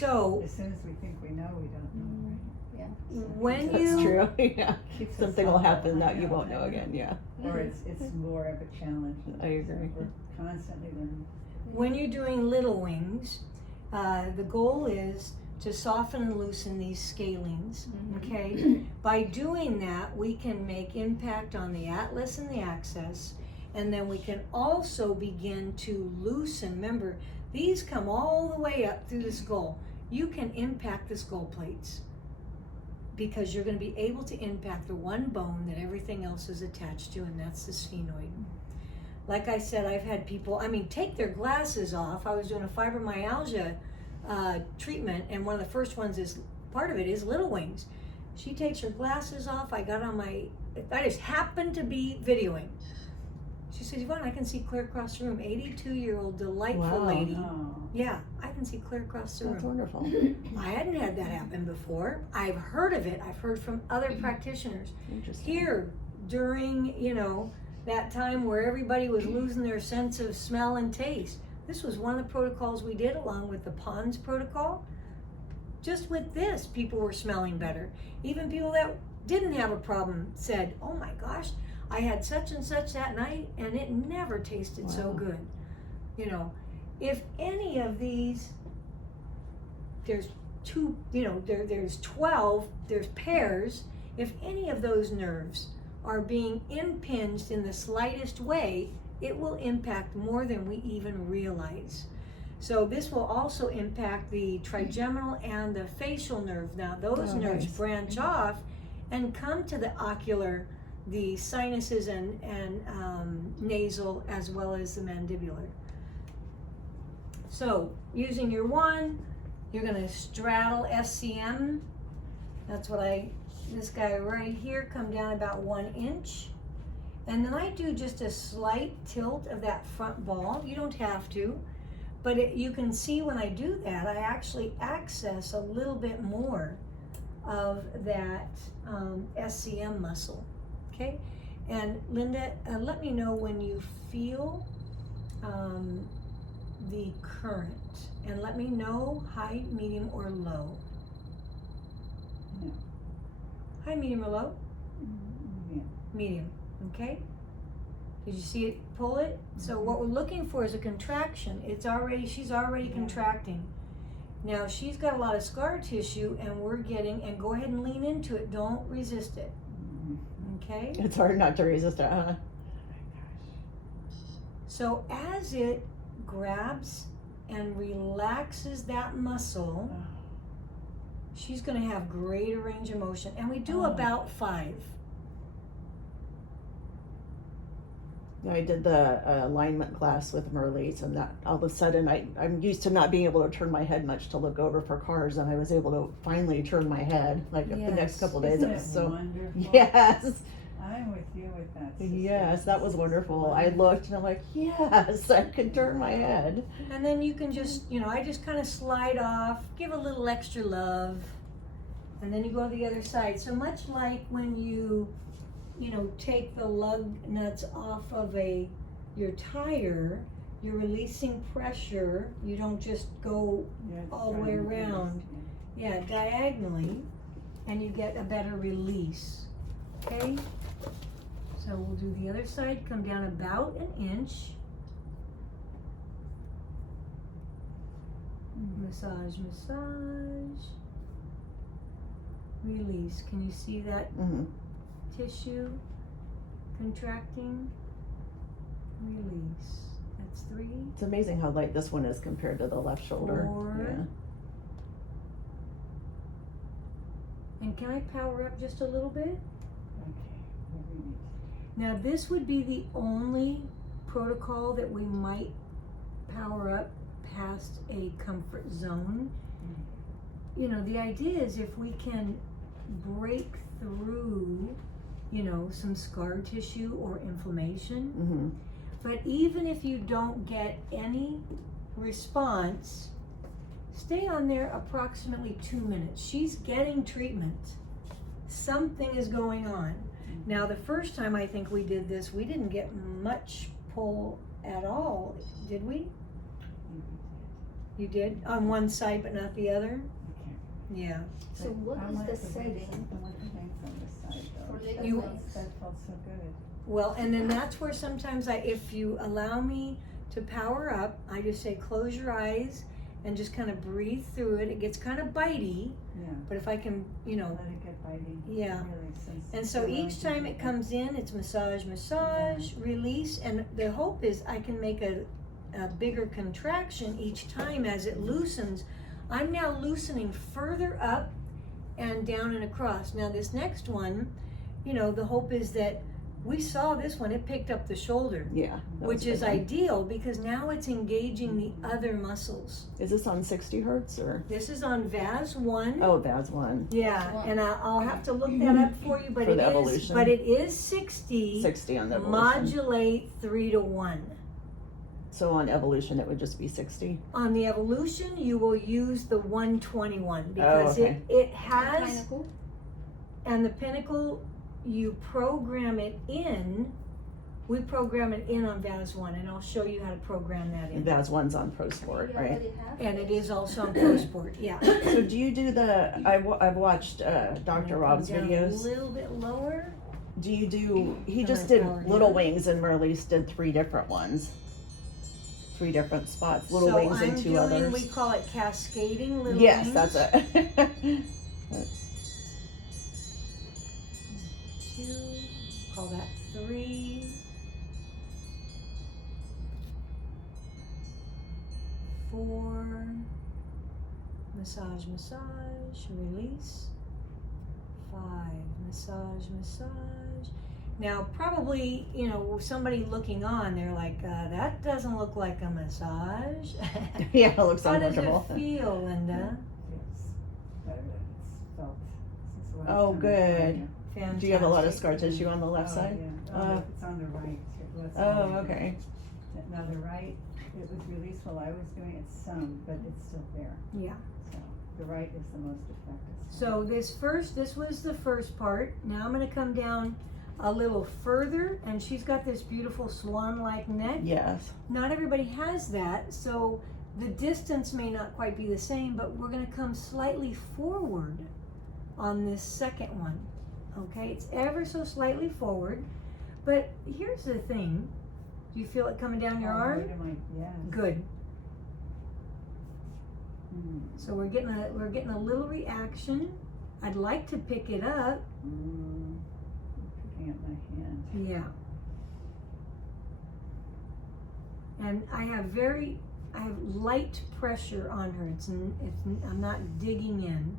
So As soon as we think we know, we don't know, right? Yeah. when That's you true. Yeah. Keeps us Something will humble. happen that I you know, won't know I again. Yeah. Or it's more of a challenge. I agree. We're constantly learning. when you're doing little wings, the goal is to soften and loosen these scalenes, okay? By doing that, we can make impact on the atlas and the axis, and then we can also begin to loosen. Remember, these come all the way up through the skull. You can impact the skull plates because you're going to be able to impact the one bone that everything else is attached to, and that's the sphenoid. Like I said, I've had people, take their glasses off. I was doing a fibromyalgia treatment, and one of the first ones is, part of it is little wings. She takes her glasses off. I just happened to be videoing. She says, Yvonne, I can see clear across the room. 82-year-old delightful Wow. lady. Oh. Yeah, I can see clear across the That's room. wonderful. I hadn't had that happen before. I've heard of it. I've heard from other practitioners. Interesting. Here, during, that time where everybody was losing their sense of smell and taste, this was one of the protocols we did along with the PONS protocol. Just with this, people were smelling better. Even people that didn't have a problem said, oh my gosh, I had such and such that night and it never tasted so Wow. good. If any of these, there's two, there's 12, there's pairs. If any of those nerves are being impinged in the slightest way, it will impact more than we even realize. So this will also impact the trigeminal and the facial nerve. Now those nerves nice. branch off and come to the ocular, the sinuses and nasal, as well as the mandibular. So using your one, you're gonna straddle SCM. That's what this guy right here, come down about 1 inch. And then I do just a slight tilt of that front ball. You don't have to, but you can see when I do that, I actually access a little bit more of that SCM muscle, okay? And Linda, let me know when you feel the current, and let me know high, medium, or low. Yeah. High, medium, or low? Yeah. Medium, okay? Did you see it pull it? So what we're looking for is a contraction. She's already Yeah. contracting. Now she's got a lot of scar tissue, and and go ahead and lean into it. Don't resist it, okay? It's hard not to resist it, huh? So as it grabs and relaxes that muscle, she's gonna have greater range of motion. And we do about 5. Yeah, I did the alignment class with Merle's, and that all of a sudden I'm used to not being able to turn my head much to look over for cars, and I was able to finally turn my head the next Yes. couple days. Isn't It was it so wonderful? yes, I'm with you with that. sister. yes, that was wonderful. I looked and I'm like, yes, I can turn my head. And then you can just, I just kind of slide off, give a little extra love, and then you go to the other side. So much like when you take the lug nuts off of your tire, you're releasing pressure. You don't just go Yeah, it's all the way trying to around. release, diagonally, and you get a better release, okay? So we'll do the other side, come down about 1 inch. Massage, massage. Release. Can you see that Mm-hmm. tissue contracting? Release. That's 3. It's amazing how light this one is compared to the left shoulder. 4. Yeah. And can I power up just a little bit? Okay, what do we need? Now this would be the only protocol that we might power up past a comfort zone. The idea is if we can break through, some scar tissue or inflammation. Mm-hmm. But even if you don't get any response, stay on there approximately 2 minutes. She's getting treatment. Something is going on. Now, the first time I think we did this, we didn't get much pull at all, did we? You did? On one side but not the other? I can't. Yeah. So what I is want the weights- setting? I want the weights on this side though. For little You- ones? That felt so good. Well, and then that's where sometimes if you allow me to power up, I just say close your eyes and just kind of breathe through it. It gets kind of bitey, Yeah. but if I can, you know, Let it get bitey. Yeah. Really, since and so you're each time it comes in, it's massage, massage, release, and the hope is I can make a bigger contraction each time as it loosens. I'm now loosening further up and down and across. Now this next one, you know, the hope is that we saw this one, it picked up the shoulder, Yeah. that was which a is good one. ideal because now it's engaging the other muscles. Is this on 60 hertz or? This is on VAS 1. Oh, that's one. Yeah, and I'll have to look that up for you, but For it the is, evolution? but it is 60. 60 on the evolution. Modulate 3 to 1. So on evolution, it would just be 60. On the evolution, you will use the 121 because okay. it has, Pinnacle? and the pinnacle, you program it in. We program it in on VAS 1, and I'll show you how to program that And in. that's one's on Pro Sport, You right? already have And it this. is also on ProSport, yeah. So do you do the? I've watched Dr. Come Rob's down videos. A little bit lower. Do you do? He Am just I did powered Little down? Wings, and Merle's did 3 different ones. 3 different spots. Little So Wings I'm and 2 doing, others. we call it cascading little Yes, wings. that's it. 2, call that 3, 4, massage, massage, release, 5, massage, massage. Now, probably, you know, somebody looking on, they're like, that doesn't look like a massage. Yeah, it looks How does uncomfortable. it feel, Linda? It's better than it's felt since the last Oh, time I good. saw you. Fantastic. Do you have a lot of scar tissue on the left Oh, side? Yeah. Oh, it's on the right. It was on Oh, the right. okay. Now the right, it was released while I was doing it some, but it's still there. Yeah. So the right is the most effective. So this was the first part. Now I'm gonna come down a little further, and she's got this beautiful swan-like neck. Yes. Not everybody has that, so the distance may not quite be the same, but we're gonna come slightly forward on this second one. Okay, it's ever so slightly forward, but here's the thing. Do you feel it coming down your arm? Right in my, yes. Good. Mm. So we're getting a little reaction. I'd like to pick it up. Mm. I'm picking up my hand. Yeah. And I have light pressure on her. I'm not digging in.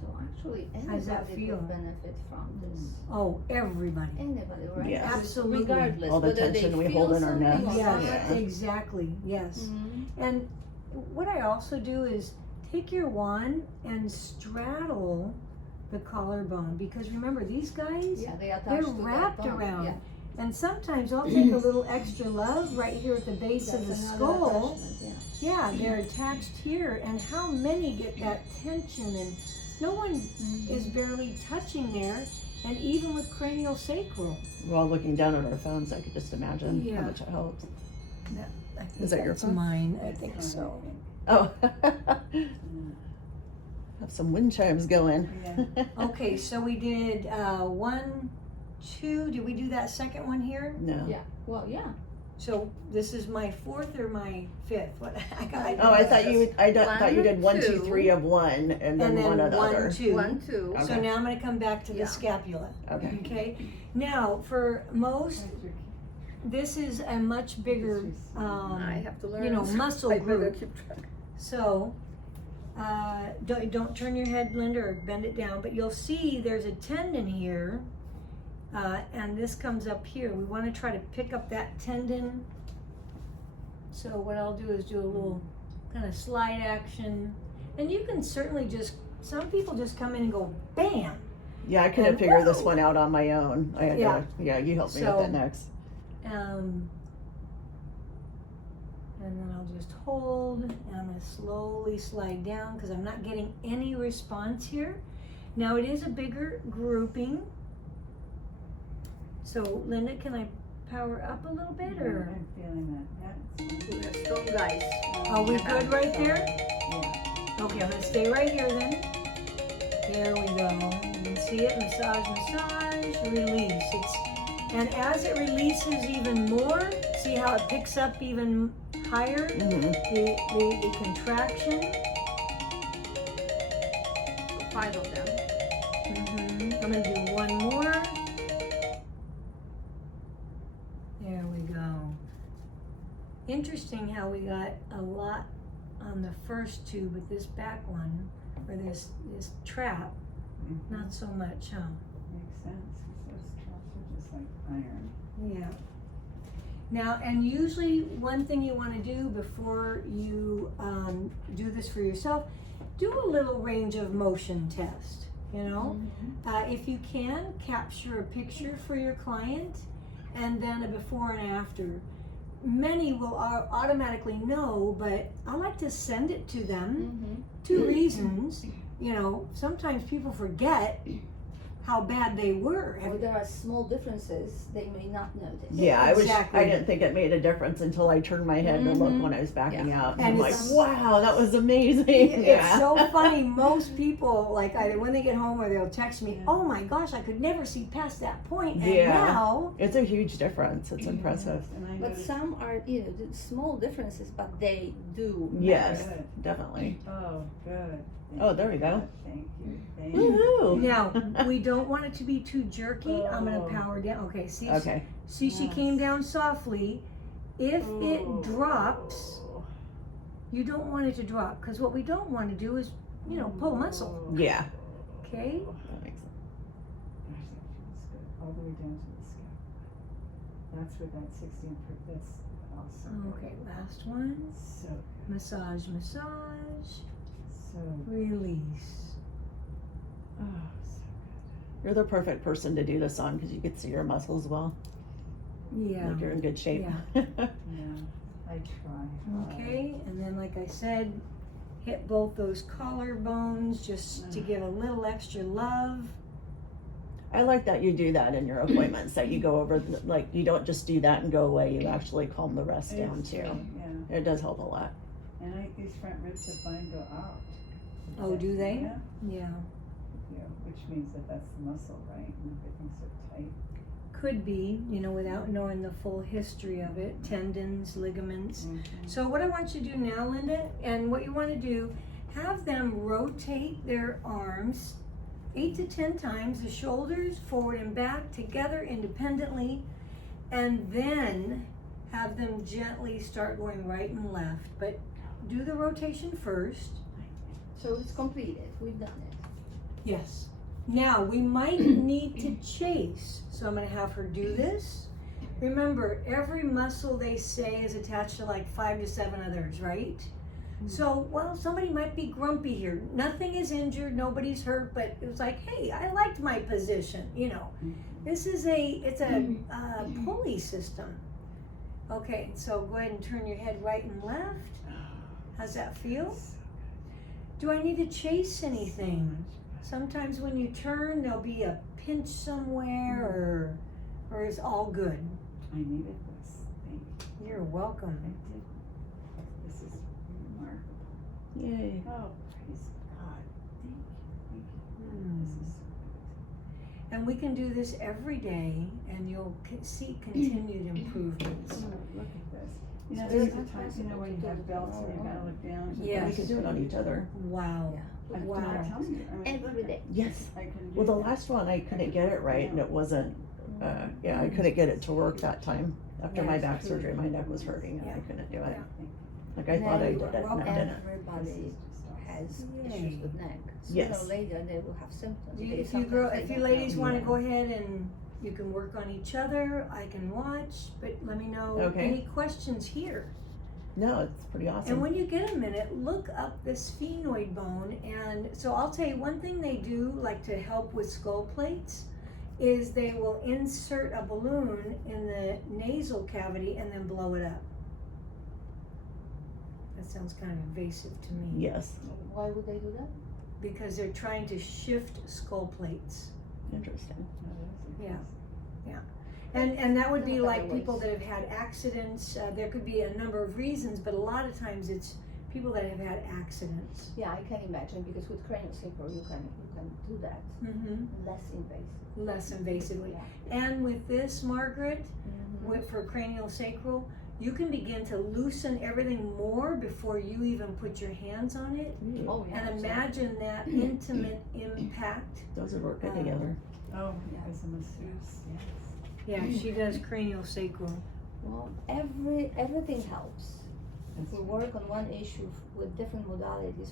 So actually, How's that anybody feel? could benefit from this. Oh, everybody. Anybody, right? Yeah. Absolutely. Regardless, All the whether they tension we feel hold in our something necks. or Yes, not. Yeah. exactly. Yes. Mhm. And what I also do is take your wand and straddle the collarbone, because remember, these guys, Yeah, they attach they're to that wrapped bone. around. Yeah. And sometimes I'll take a little extra love right here at the base of the That's another skull. attachment, yeah. Yeah, they're attached here, and how many get that tension, and no one is barely touching there, and even with cranial sacral. We're all looking down at our phones. I could just imagine Yeah. how much it helps. I think Is that your that's phone? mine, I It's think fine, so. Oh. Mm. Have some wind chimes going. Yeah. Okay, so we did 1, 2, did we do that second one here? No. Yeah. Well, yeah. So this is my 4th or my 5th? What, Oh, I thought you. Thought you did 1, 2, 2. 3 of one, and then one of the 1, other. 2. 1, 2. Okay. So now I'm gonna come back to Yeah. the scapula, Okay. okay? Now, for most, That's your- this is a much bigger, I have to learn. you know, muscle I better group. keep track. So, don't turn your head, Linda, or bend it down, but you'll see there's a tendon here, and this comes up here. We want to try to pick up that tendon. So what I'll do is do a little kind of slide action, and you can certainly some people just come in and go bam. Yeah, I couldn't And figure this whoa! one out on my own. I had Yeah. yeah, you helped me So- with that next. And then I'll just hold, and I'm going to slowly slide down because I'm not getting any response here. Now it is a bigger grouping. So Linda, can I power up a little bit, Yeah, or I'm feeling that. Yeah. We have strong guys. are we good right there? Yeah. Okay, I'm gonna stay right here then. There we go. You can see it, massage, release. And as it releases even more, see how it picks up even higher? The contraction. So 5 of them. I'm gonna do one more. There we go. Interesting how we got a lot on the first two, but this back one, or this trap, not so much, huh? Makes sense, 'cause those traps are just like iron. Yeah. Now, and usually one thing you want to do before you do this for yourself, do a little range of motion test, you know? If you can, capture a picture for your client and then a before and after. Many will automatically know, but I like to send it to them. 2 reasons, you know, sometimes people forget how bad they were. Or there are small differences they may not notice. Yeah, Exactly. I didn't think it made a difference until I turned my head to look when I was backing out. And And I'm like, it's- wow, that was amazing. It's so funny. Most people, like either when they get home or they'll text me, Yeah. "Oh my gosh, I could never see past that point." And Yeah. now, It's a huge difference. It's impressive. And I But noticed- some are, you know, the small differences, but they do. Yes, matter. Good. definitely. Oh, good. Oh, there we go. Thank you. Thank you. Woohoo! now we don't want it to be too jerky. I'm gonna Oh. power down. Okay, see, Okay. see, she Yes. came down softly. If Oh. it drops, you don't want it to drop, because what we don't want to do is, you know, pull muscle. Yeah. Okay. That makes sense. Gosh, that feels good. All the way down to the scalp. That's with that 16. That's awesome. Okay. Last one. So, Massage. so, Release. oh, so You're the perfect person to do this on because you can see your muscles well. Yeah. Like you're in good shape. good. Yeah, I try. Okay, and then like I said, hit both those collarbones just to give a little extra love. I like that you do that in your appointments, that you go over, like, you don't just do that and go away, you actually calm the rest down It's too. true, yeah. It does help a lot. And I think these front ribs of mine go out. Oh, do they? Yeah. Yeah, Yeah, which means that that's the muscle, right? And everything's so tight. could be, you know, without knowing the full history of it, tendons, ligaments. So what I want you to do now, Linda, and what you want to do, have them rotate their arms 8 to 10 times, the shoulders forward and back together independently, and then have them gently start going right and left. But do the rotation first. So it's completed. We've done it. Yes. Now we might need to chase, so I'm going to have her do this. Remember, every muscle they say is attached to like 5 to 7 others, right? So, well, somebody might be grumpy here. Nothing is injured, nobody's hurt, but it was like, hey, I liked my position. You know, this is it's a pulley system. Okay, so go ahead and turn your head right and left. How's that feel? Do I need to chase anything? Sometimes when you turn, there'll be a pinch somewhere, or is all good. I needed this. Thank you. You're welcome. I did. This is remarkable. Yay. Oh, praise God. Thank you. Thank you. Hmm. This is so good. And we can do this every day, and you'll see continued improvements. Oh, look at this. You know, So there's it's a not time, possible when to you do have it belts and you all gotta at look down. Yes. We can do it on each other. Wow. I'm Wow. not telling you. I mean, Every look, day. Yes. I couldn't do Well, the that. last one, I couldn't get it right and it wasn't, I couldn't get it to work that time. After my Yes. back surgery, my neck was hurting and I couldn't do it. Yeah. Like I thought I did it and I didn't. Everybody has Yay. issues with neck. Sooner Yes. or later, they will have symptoms. Do you- They If you sometimes they don't ladies know. want to Yeah. go ahead and you can work on each other, I can watch, but let me know Okay. any questions here. No, it's pretty And awesome. when you get a minute, look up the sphenoid bone. And so I'll tell you one thing they do, like to help with skull plates, is they will insert a balloon in the nasal cavity and then blow it up. That sounds kind of invasive to me. Yes, Why would they do that? Because they're trying to shift skull plates. interesting. No, that's Yeah. interesting. And that would be There are like better people ways. that have had accidents, there could be a number of reasons, but a lot of times it's people that have had accidents. Yeah, I can imagine because with cranial sacral you can do that less invasive. Less invasively. Yeah. And with this, Margaret, for cranial sacral, you can begin to loosen everything more before you even put your hands on it. Oh yeah. And imagine that intimate impact. Those would work good together. Oh, Yeah. as a masseuse, yes. Yeah, she does cranial sacral. Well, everything helps. That's We right. work on one issue with different modalities